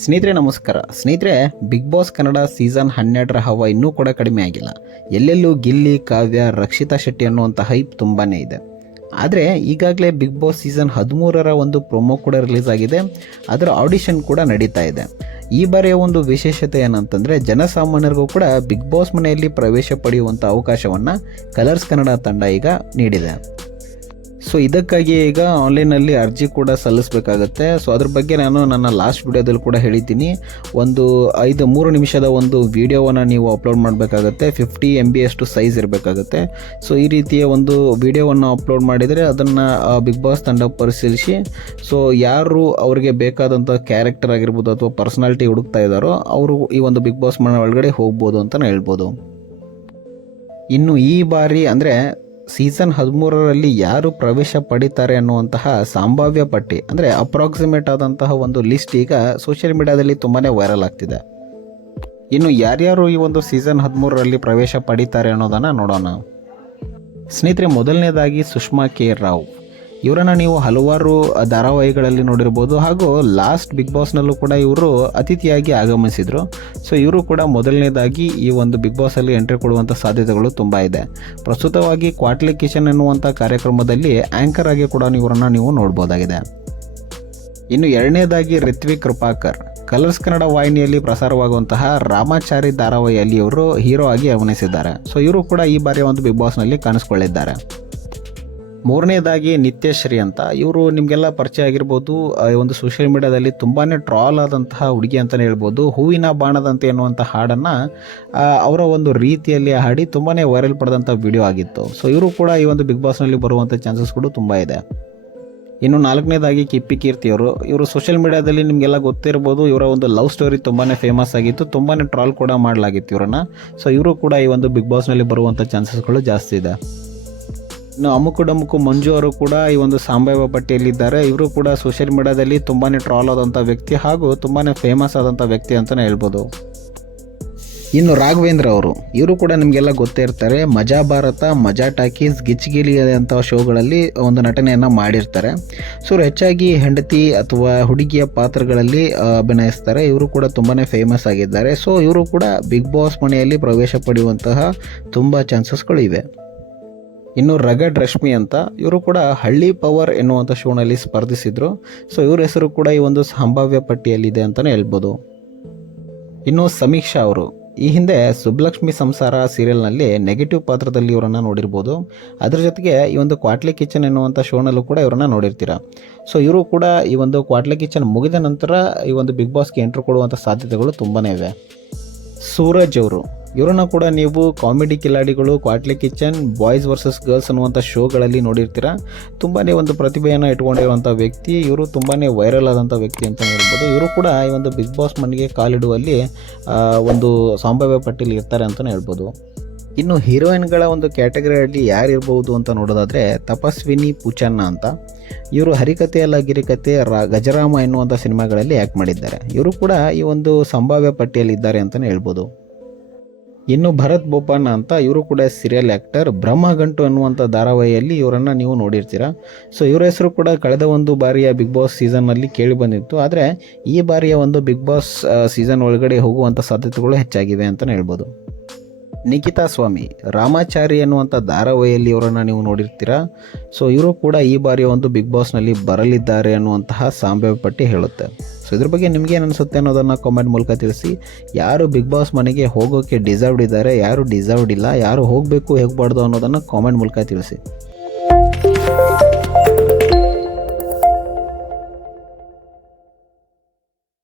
ಸ್ನೇಹಿತರೆ ನಮಸ್ಕಾರ. ಸ್ನೇಹಿತರೆ, ಬಿಗ್ ಬಾಸ್ ಕನ್ನಡ ಸೀಸನ್ 12ರ ಹವಾ ಇನ್ನೂ ಕೂಡ ಕಡಿಮೆ ಆಗಿಲ್ಲ. ಎಲ್ಲೆಲ್ಲೂ ಗಿಲ್ಲಿ, ಕಾವ್ಯ, ರಕ್ಷಿತಾ ಶೆಟ್ಟಿ ಅನ್ನುವಂಥ ಹೈಪ್ ತುಂಬಾ ಇದೆ. ಆದರೆ ಈಗಾಗಲೇ ಬಿಗ್ ಬಾಸ್ ಸೀಸನ್ 13ರ ಒಂದು ಪ್ರೊಮೋ ಕೂಡ ರಿಲೀಸ್ ಆಗಿದೆ. ಅದರ ಆಡಿಷನ್ ಕೂಡ ನಡೀತಾ ಇದೆ. ಈ ಬಾರಿಯ ಒಂದು ವಿಶೇಷತೆ ಏನಂತಂದರೆ, ಜನಸಾಮಾನ್ಯರಿಗೂ ಕೂಡ ಬಿಗ್ ಬಾಸ್ ಮನೆಯಲ್ಲಿ ಪ್ರವೇಶ ಪಡೆಯುವಂಥ ಅವಕಾಶವನ್ನು ಕಲರ್ಸ್ ಕನ್ನಡ ತಂಡ ಈಗ ನೀಡಿದೆ. ಸೊ ಇದಕ್ಕಾಗಿ ಈಗ ಆನ್ಲೈನಲ್ಲಿ ಅರ್ಜಿ ಕೂಡ ಸಲ್ಲಿಸಬೇಕಾಗತ್ತೆ. ಸೊ ಅದ್ರ ಬಗ್ಗೆ ನಾನು ನನ್ನ ಲಾಸ್ಟ್ ವಿಡಿಯೋದಲ್ಲಿ ಕೂಡ ಹೇಳಿದ್ದೀನಿ. ಒಂದು 3 ನಿಮಿಷದ ಒಂದು ವಿಡಿಯೋವನ್ನು ನೀವು ಅಪ್ಲೋಡ್ ಮಾಡಬೇಕಾಗತ್ತೆ. 50 MB ಅಷ್ಟು ಸೈಜ್ ಇರಬೇಕಾಗತ್ತೆ. ಸೊ ಈ ರೀತಿಯ ಒಂದು ವಿಡಿಯೋವನ್ನು ಅಪ್ಲೋಡ್ ಮಾಡಿದರೆ ಅದನ್ನು ಬಿಗ್ ಬಾಸ್ ತಂಡ ಪರಿಶೀಲಿಸಿ, ಸೊ ಯಾರು ಅವರಿಗೆ ಬೇಕಾದಂಥ ಕ್ಯಾರೆಕ್ಟರ್ ಆಗಿರ್ಬೋದು ಅಥವಾ ಪರ್ಸನಾಲಿಟಿ ಹುಡುಕ್ತಾ ಇದ್ದಾರೋ ಅವರು ಈ ಒಂದು ಬಿಗ್ ಬಾಸ್ ಮನೆ ಒಳಗಡೆ ಹೋಗ್ಬೋದು ಅಂತಲೇ ಹೇಳ್ಬೋದು. ಇನ್ನು ಈ ಬಾರಿ ಅಂದರೆ ಸೀಸನ್ 13ರಲ್ಲಿ ಯಾರು ಪ್ರವೇಶ ಪಡಿತಾರೆ ಅನ್ನುವಂತಹ ಸಂಭಾವ್ಯ ಪಟ್ಟಿ, ಅಂದರೆ ಅಪ್ರಾಕ್ಸಿಮೇಟ್ ಆದಂತಹ ಒಂದು ಲಿಸ್ಟ್ ಈಗ ಸೋಷಿಯಲ್ ಮೀಡಿಯಾದಲ್ಲಿ ತುಂಬಾ ವೈರಲ್ ಆಗ್ತಿದೆ. ಇನ್ನು ಯಾರ್ಯಾರು ಈ ಒಂದು ಸೀಸನ್ 13ರಲ್ಲಿ ಪ್ರವೇಶ ಪಡಿತಾರೆ ಅನ್ನೋದನ್ನು ನೋಡೋಣ. ಸ್ನೇಹಿತರೆ, ಮೊದಲನೇದಾಗಿ ಸುಷ್ಮಾ ಕೆ ರಾವ್. ಇವರನ್ನು ನೀವು ಹಲವಾರು ಧಾರಾವಾಹಿಗಳಲ್ಲಿ ನೋಡಿರ್ಬೋದು, ಹಾಗೂ ಲಾಸ್ಟ್ ಬಿಗ್ ಬಾಸ್ನಲ್ಲೂ ಕೂಡ ಇವರು ಅತಿಥಿಯಾಗಿ ಆಗಮಿಸಿದರು. ಸೊ ಇವರು ಕೂಡ ಮೊದಲನೇದಾಗಿ ಈ ಒಂದು ಬಿಗ್ ಬಾಸಲ್ಲಿ ಎಂಟ್ರಿ ಕೊಡುವಂಥ ಸಾಧ್ಯತೆಗಳು ತುಂಬ ಇದೆ. ಪ್ರಸ್ತುತವಾಗಿ ಕ್ವಾಟ್ಲೆ ಕಿಚನ್ ಎನ್ನುವಂಥ ಕಾರ್ಯಕ್ರಮದಲ್ಲಿ ಆ್ಯಂಕರ್ ಆಗಿ ಕೂಡ ಇವರನ್ನು ನೀವು ನೋಡ್ಬೋದಾಗಿದೆ. ಇನ್ನು ಎರಡನೇದಾಗಿ ರಿತ್ವಿಕ್ ಕೃಪಾಕರ್. ಕಲರ್ಸ್ ಕನ್ನಡ ವಾಹಿನಿಯಲ್ಲಿ ಪ್ರಸಾರವಾಗುವಂತಹ ರಾಮಾಚಾರಿ ಧಾರಾವಾಹಿಯಲ್ಲಿ ಇವರು ಹೀರೋ ಆಗಿ ಅಭಿನಯಿಸಿದ್ದಾರೆ. ಸೊ ಇವರು ಕೂಡ ಈ ಬಾರಿಯ ಒಂದು ಬಿಗ್ ಬಾಸ್ನಲ್ಲಿ ಕಾಣಿಸ್ಕೊಳ್ಳಿದ್ದಾರೆ. ಮೂರನೇದಾಗಿ ನಿತ್ಯಶ್ರೀ ಅಂತ. ಇವರು ನಿಮಗೆಲ್ಲ ಪರಿಚಯ ಆಗಿರ್ಬೋದು. ಒಂದು ಸೋಷಿಯಲ್ ಮೀಡಿಯಾದಲ್ಲಿ ತುಂಬಾ ಟ್ರಾಲ್ ಆದಂತಹ ಹುಡುಗಿ ಅಂತಲೇ ಹೇಳ್ಬೋದು. ಹೂವಿನ ಬಾಣದಂತೆ ಎನ್ನುವಂಥ ಹಾಡನ್ನು ಅವರ ಒಂದು ರೀತಿಯಲ್ಲಿ ಹಾಡಿ ತುಂಬಾ ವೈರಲ್ ಪಡೆದಂಥ ವಿಡಿಯೋ ಆಗಿತ್ತು. ಸೊ ಇವರು ಕೂಡ ಈ ಒಂದು ಬಿಗ್ ಬಾಸ್ನಲ್ಲಿ ಬರುವಂಥ ಚಾನ್ಸಸ್ಗಳು ತುಂಬ ಇದೆ. ಇನ್ನು ನಾಲ್ಕನೇದಾಗಿ ಕಿಪ್ಪಿ ಕೀರ್ತಿಯವರು. ಇವರು ಸೋಷಿಯಲ್ ಮೀಡಿಯಾದಲ್ಲಿ ನಿಮಗೆಲ್ಲ ಗೊತ್ತಿರ್ಬೋದು. ಇವರ ಒಂದು ಲವ್ ಸ್ಟೋರಿ ತುಂಬಾ ಫೇಮಸ್ ಆಗಿತ್ತು, ತುಂಬಾ ಟ್ರಾಲ್ ಕೂಡ ಮಾಡಲಾಗಿತ್ತು ಇವರನ್ನು. ಸೊ ಇವರು ಕೂಡ ಈ ಒಂದು ಬಿಗ್ ಬಾಸ್ನಲ್ಲಿ ಬರುವಂಥ ಚಾನ್ಸಸ್ಗಳು ಜಾಸ್ತಿ ಇದೆ. ಇನ್ನು ಅಮುಕು ಡಮುಕು ಮಂಜು ಅವರು ಕೂಡ ಈ ಒಂದು ಸಂಭಾವ್ಯ ಪಟ್ಟಿಯಲ್ಲಿದ್ದಾರೆ. ಇವರು ಕೂಡ ಸೋಷಿಯಲ್ ಮೀಡಿಯಾದಲ್ಲಿ ತುಂಬಾ ಟ್ರಾಲ್ ಆದಂಥ ವ್ಯಕ್ತಿ ಹಾಗೂ ತುಂಬಾ ಫೇಮಸ್ ಆದಂಥ ವ್ಯಕ್ತಿ ಅಂತಲೇ ಹೇಳ್ಬೋದು. ಇನ್ನು ರಾಘವೇಂದ್ರ ಅವರು. ಇವರು ಕೂಡ ನಿಮಗೆಲ್ಲ ಗೊತ್ತೇ ಇರ್ತಾರೆ. ಮಜಾ ಭಾರತ, ಮಜಾ ಟಾಕೀಸ್, ಗಿಚ್ಗಿಲಿ ಅಂಥ ಶೋಗಳಲ್ಲಿ ಒಂದು ನಟನೆಯನ್ನು ಮಾಡಿರ್ತಾರೆ. ಸೊ ಇವರು ಹೆಚ್ಚಾಗಿ ಹೆಂಡತಿ ಅಥವಾ ಹುಡುಗಿಯ ಪಾತ್ರಗಳಲ್ಲಿ ಅಭಿನಯಿಸ್ತಾರೆ. ಇವರು ಕೂಡ ತುಂಬಾ ಫೇಮಸ್ ಆಗಿದ್ದಾರೆ. ಸೊ ಇವರು ಕೂಡ ಬಿಗ್ ಬಾಸ್ ಮನೆಯಲ್ಲಿ ಪ್ರವೇಶ ಪಡೆಯುವಂತಹ ತುಂಬ ಚಾನ್ಸಸ್ಗಳು ಇವೆ. ಇನ್ನು ರಗಡ್ ರಶ್ಮಿ ಅಂತ. ಇವರು ಕೂಡ ಹಳ್ಳಿ ಪವರ್ ಎನ್ನುವಂಥ ಶೋನಲ್ಲಿ ಸ್ಪರ್ಧಿಸಿದರು. ಸೊ ಇವ್ರ ಹೆಸರು ಕೂಡ ಈ ಒಂದು ಸಂಭಾವ್ಯ ಪಟ್ಟಿಯಲ್ಲಿದೆ ಅಂತಲೇ ಹೇಳ್ಬೋದು. ಇನ್ನು ಸಮೀಕ್ಷಾ ಅವರು. ಈ ಹಿಂದೆ ಸುಬ್ಲಕ್ಷ್ಮಿ ಸಂಸಾರ ಸೀರಿಯಲ್ನಲ್ಲಿ ನೆಗೆಟಿವ್ ಪಾತ್ರದಲ್ಲಿ ಇವರನ್ನು ನೋಡಿರ್ಬೋದು. ಅದರ ಜೊತೆಗೆ ಈ ಒಂದು ಕ್ವಾಟ್ಲೆ ಕಿಚನ್ ಎನ್ನುವಂಥ ಶೋನಲ್ಲೂ ಕೂಡ ಇವರನ್ನು ನೋಡಿರ್ತೀರ. ಸೊ ಇವರು ಕೂಡ ಈ ಒಂದು ಕ್ವಾಟ್ಲೆ ಕಿಚನ್ ಮುಗಿದ ನಂತರ ಈ ಒಂದು ಬಿಗ್ ಬಾಸ್ಗೆ ಎಂಟ್ರಿ ಕೊಡುವಂಥ ಸಾಧ್ಯತೆಗಳು ತುಂಬಾ ಇವೆ. ಸೂರಜ್ ಅವರು. ಇವರನ್ನು ಕೂಡ ನೀವು ಕಾಮಿಡಿ ಕಿಲಾಡಿಗಳು, ಕ್ವಾಟ್ಲೆ ಕಿಚನ್, ಬಾಯ್ಸ್ ವರ್ಸಸ್ ಗರ್ಲ್ಸ್ ಅನ್ನುವಂಥ ಶೋಗಳಲ್ಲಿ ನೋಡಿರ್ತೀರ. ತುಂಬಾ ಒಂದು ಪ್ರತಿಭೆಯನ್ನು ಇಟ್ಕೊಂಡಿರುವಂಥ ವ್ಯಕ್ತಿ. ಇವರು ತುಂಬಾ ವೈರಲ್ ಆದಂಥ ವ್ಯಕ್ತಿ ಅಂತ ಹೇಳ್ಬೋದು. ಇವರು ಕೂಡ ಈ ಒಂದು ಬಿಗ್ ಬಾಸ್ ಮನೆಗೆ ಕಾಲಿಡುವಲ್ಲಿ ಒಂದು ಸಂಭಾವ್ಯ ಪಟ್ಟಿಯಲ್ಲಿ ಇರ್ತಾರೆ ಅಂತಲೇ ಹೇಳ್ಬೋದು. ಇನ್ನು ಹೀರೋಯಿನ್ಗಳ ಒಂದು ಕ್ಯಾಟಗರಿಯಲ್ಲಿ ಯಾರಿರ್ಬೋದು ಅಂತ ನೋಡೋದಾದರೆ ತಪಸ್ವಿನಿ ಪೂಚನ್ನ ಅಂತ. ಇವರು ಹರಿಕಥೆಯಲ್ಲ ಗಿರಿಕಥೆ, ಗಜರಾಮ ಎನ್ನುವಂಥ ಸಿನಿಮಾಗಳಲ್ಲಿ ಆ್ಯಕ್ಟ್ ಮಾಡಿದ್ದಾರೆ. ಇವರು ಕೂಡ ಈ ಒಂದು ಸಂಭಾವ್ಯ ಪಟ್ಟಿಯಲ್ಲಿದ್ದಾರೆ ಅಂತಲೇ ಹೇಳ್ಬೋದು. ಇನ್ನು ಭರತ್ ಬೋಪಣ್ಣ ಅಂತ. ಇವರು ಕೂಡ ಸೀರಿಯಲ್ ಆ್ಯಕ್ಟರ್. ಬ್ರಹ್ಮಗಂಟು ಅನ್ನುವಂಥ ಧಾರಾವಾಹಿಯಲ್ಲಿ ಇವರನ್ನು ನೀವು ನೋಡಿರ್ತೀರ. ಸೊ ಇವರ ಹೆಸರು ಕೂಡ ಕಳೆದ ಒಂದು ಬಾರಿಯ ಬಿಗ್ ಬಾಸ್ ಸೀಸನ್ನಲ್ಲಿ ಕೇಳಿ ಬಂದಿತ್ತು. ಆದರೆ ಈ ಬಾರಿಯ ಒಂದು ಬಿಗ್ ಬಾಸ್ ಸೀಸನ್ ಒಳಗಡೆ ಹೋಗುವಂಥ ಸಾಧ್ಯತೆಗಳು ಹೆಚ್ಚಾಗಿವೆ ಅಂತಲೇ ಹೇಳ್ಬೋದು. ನಿಖಿತಾ ಸ್ವಾಮಿ. ರಾಮಾಚಾರಿ ಎನ್ನುವಂಥ ಧಾರಾವಾಹಿಯಲ್ಲಿ ಇವರನ್ನು ನೀವು ನೋಡಿರ್ತೀರ. ಸೊ ಇವರು ಕೂಡ ಈ ಬಾರಿಯ ಒಂದು ಬಿಗ್ ಬಾಸ್ನಲ್ಲಿ ಬರಲಿದ್ದಾರೆ ಅನ್ನುವಂತಹ ಸಂಭಾವ್ಯ ಪಟ್ಟಿ ಹೇಳುತ್ತೆ. ಸೊ ಇದ್ರ ಬಗ್ಗೆ ನಿಮಗೇನು ಅನಿಸುತ್ತೆ ಅನ್ನೋದನ್ನು ಕಾಮೆಂಟ್ ಮೂಲಕ ತಿಳಿಸಿ. ಯಾರು ಬಿಗ್ ಬಾಸ್ ಮನೆಗೆ ಹೋಗೋಕ್ಕೆ ಡಿಸರ್ವ್ಡ್ ಇದ್ದಾರೆ, ಯಾರು ಡಿಸರ್ವ್ಡ್ ಇಲ್ಲ, ಯಾರು ಹೋಗಬೇಕು ಹೋಗಬಾರ್ದು ಅನ್ನೋದನ್ನು ಕಾಮೆಂಟ್ ಮೂಲಕ ತಿಳಿಸಿ.